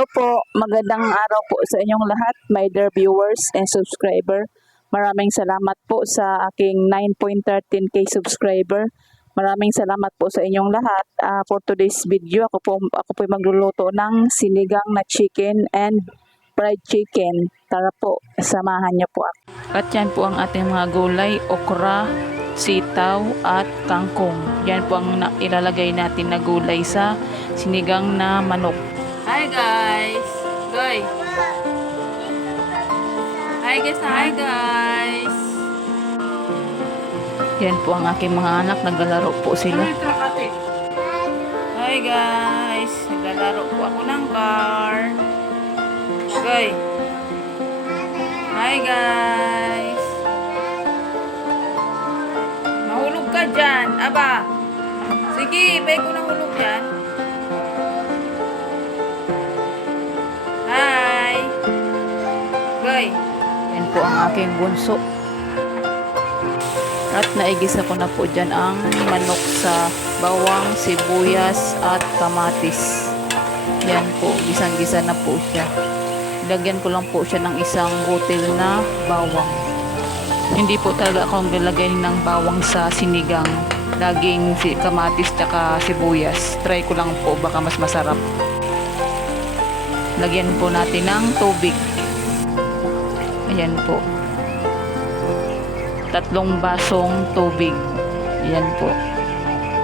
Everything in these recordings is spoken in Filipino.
Hello po, magandang araw po sa inyong lahat, my dear viewers and subscriber. Maraming salamat po sa aking 9.13k subscriber. Maraming salamat po sa inyong lahat. For today's video, ako po magluluto ng sinigang na chicken and fried chicken. Tara po, samahan niyo po ako. At yan po ang ating mga gulay, okra, sitaw at kangkong. Yan po ang ilalagay natin na gulay sa sinigang na manok. Hi guys! Goy! Hi guys! Yan po ang aking mga anak, naglalaro po sila. Hi guys! Naglalaro po ako ng car. Goy! Hi guys! Mahulog ka dyan, aba! Sige, bay ko nahulog dyan. Hi! Goy! Yan po ang aking bunso. At naigisa ko na po dyan ang manok sa bawang, sibuyas at kamatis. Yan po, gisang-gisa na po siya. Lagyan ko lang po siya ng isang butil na bawang. Hindi po talaga akong lalagay ng bawang sa sinigang. Laging kamatis at sibuyas. Try ko lang po, baka mas masarap. Lagyan po natin ng tubig. Ayan po. 3 basong tubig. Ayan po.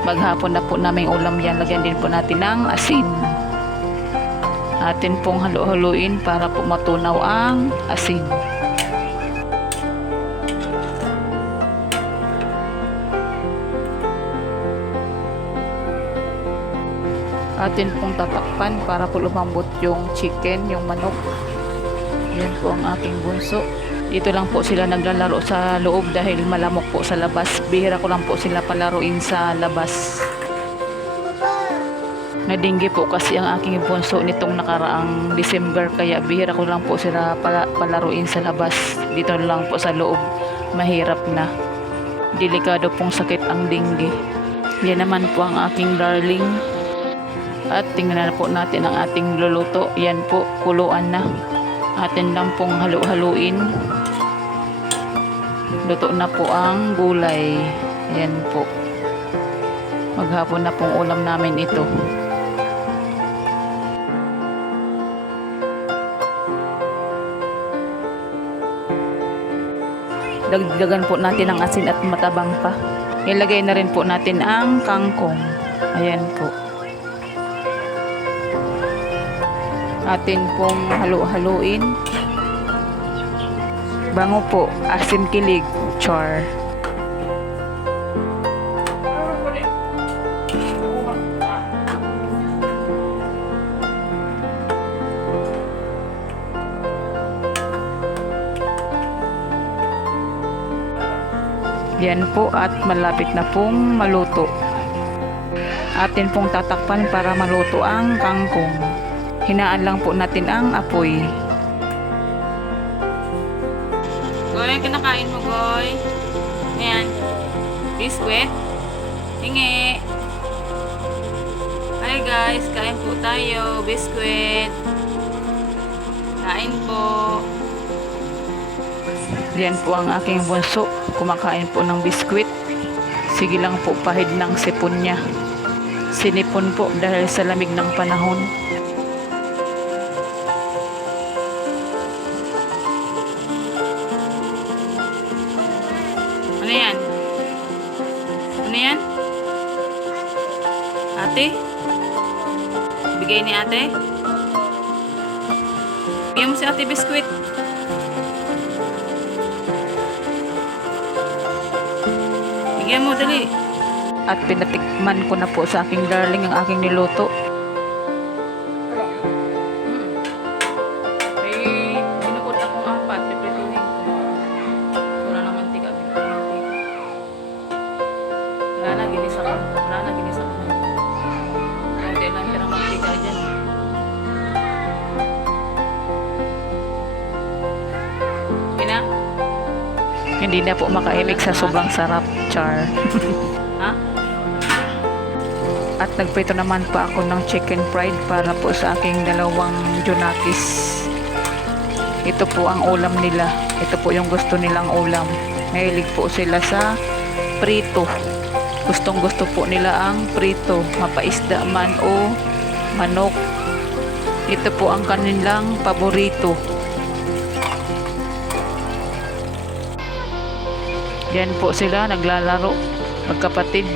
Maghapon na po namin ulam yan. Lagyan din po natin ng asin. Atin pong halu-haluin para po matunaw ang asin. Atin pong tatakpan para po lumambot yung chicken, yung manok. Yan po ang aking bunso. Dito lang po sila naglalaro sa loob dahil malamok po sa labas. Bihira ko lang po sila palaruin sa labas. Nadinggi po kasi ang aking bunso nitong nakaraang December, kaya bihira ko lang po sila palaruin sa labas. Dito lang po sa loob. Mahirap na. Delikado pong sakit ang dinggi. Yan naman po ang aking darling. At tingnan na po natin ang ating luluto. Yan po, kuluan na. Atin lang pong halu-haluin. Luto na po ang gulay. Yan po. Maghapon na pong ulam namin ito. Dagdagan po natin ang asin at matabang pa. Ilagay na rin po natin ang kangkong. Ayan po. Atin pong halu-haluin. Bango po, asin kilig, char. Yan po at malapit na pong maluto. Atin pong tatakpan para maluto ang kangkong. Hinaan lang po natin ang apoy. Goy, kinakain mo, Goy. Ayan. Biskwit. Hingi. Hi guys, kain po tayo. Biskwit. Kain po. Yan po ang aking bunso. Kumakain po ng biskwit. Sige lang po, pahid ng sipon niya. Sinipon po dahil sa lamig ng panahon. Ano yan? Ano yan? Ate? Bigay ni ate? Bigyan mo si ate biskwit. Bigyan mo, dali. At pinatikman ko na po sa aking darling ang aking niluto. Wala na, ginisa ko na. Hindi lang tirang mantika dyan. Ina? Hindi na po makaimik sa sobrang sarap, char. Ha? At nagprito naman pa ako ng chicken fried para po sa aking dalawang junakis. Ito po ang ulam nila. Ito po yung gusto nilang ulam. Mahilig po sila sa prito. Gustong gusto po nila ang prito. Mapaisda man o manok. Ito po ang kanilang paborito. Yan po sila naglalaro. Magkapatid.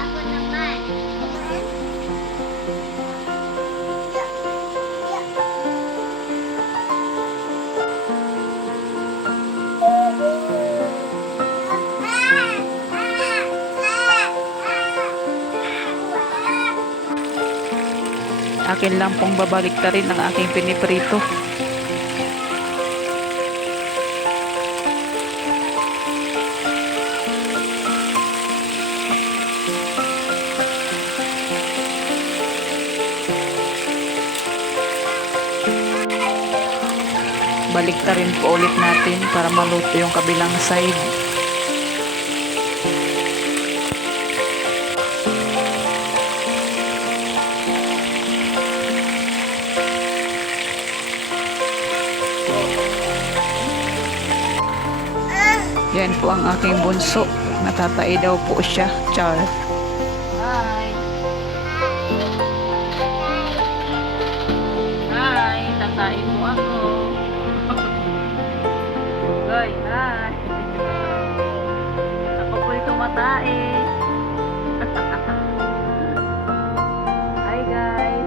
Ako naman. Akin lang pong babaliktarin ang aking piniprito. Baliktarin po ulit natin para maluto yung kabilang side. Yan po ang aking bunso. Natatai daw po siya. Char. Hi. Hi. Tatai po ako. Goy, hi. Ako po'y tumatai. Hi guys.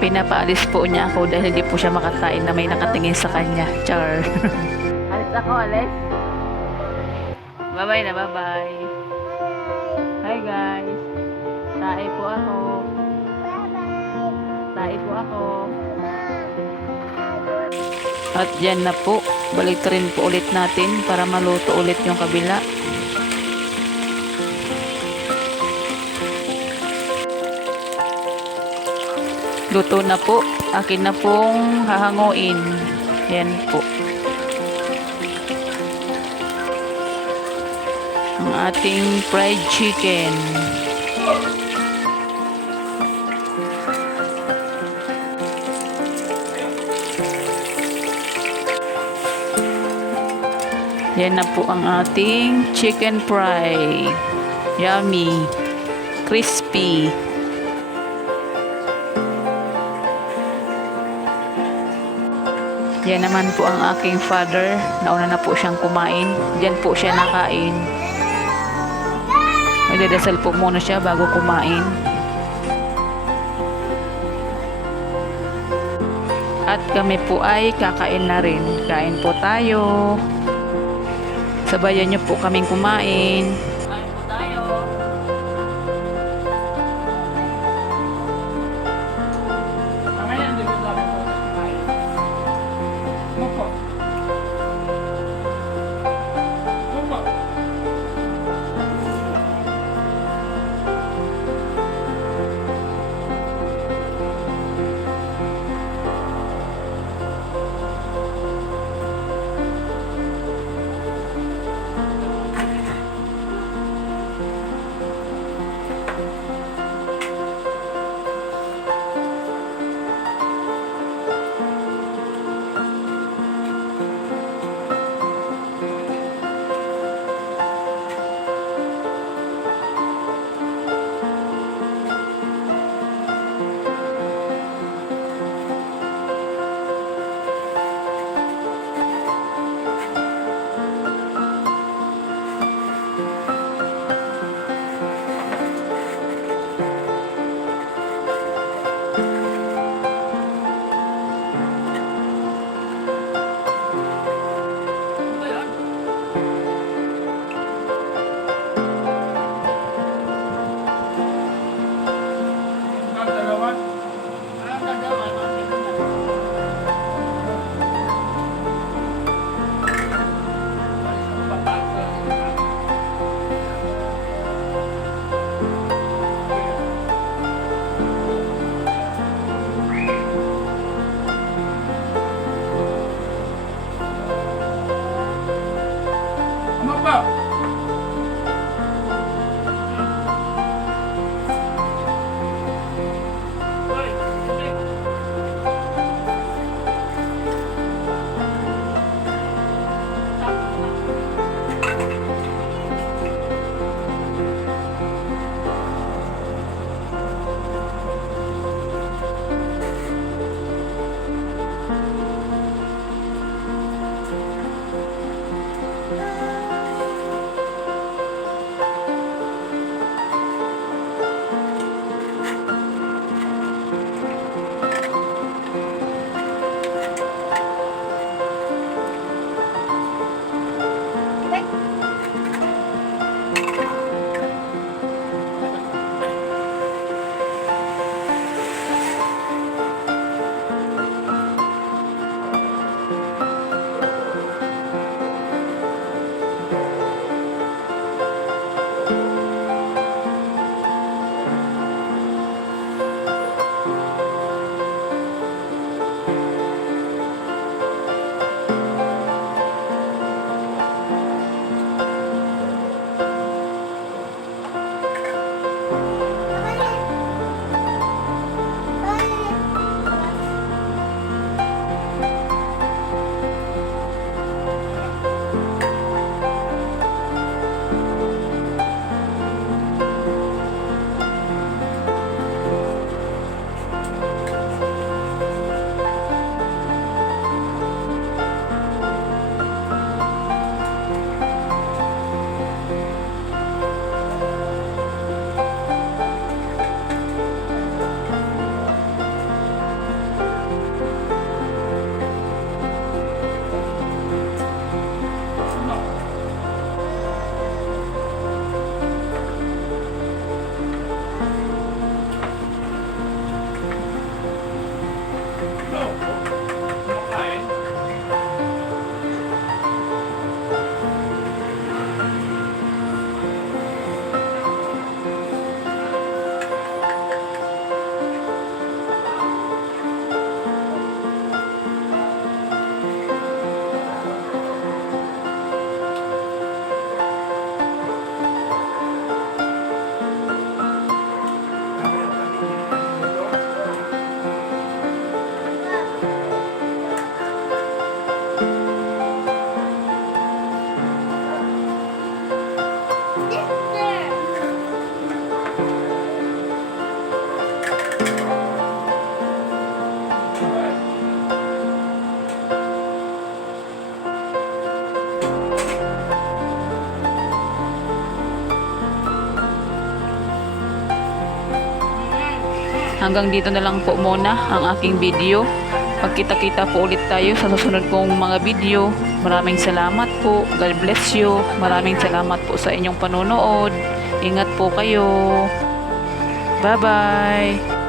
Pinapaalis po niya ako dahil hindi po siya makatain na may nakatingin sa kanya. Char. Alis ako, alis. Bye-bye na, bye-bye. Hi guys. Tae po ako. Tae po ako. At yan na po. Balik rin po ulit natin para maluto ulit yung kabila. Luto na po. Akin na pong hahanguin. Yan po. Ang ating fried chicken. Yan na po ang ating chicken fry. Yummy. Crispy. Yan naman po ang aking father. Nauna na po siyang kumain. Diyan po siya nakain. Magdadasal po muna siya bago kumain. At kami po ay kakain na rin. Kain po tayo. Sabayan niyo po kaming kumain. Kain po tayo. Hanggang dito na lang po muna ang aking video. Magkita-kita po ulit tayo sa susunod kong mga video. Maraming salamat po. God bless you. Maraming salamat po sa inyong panonood. Ingat po kayo. Bye-bye.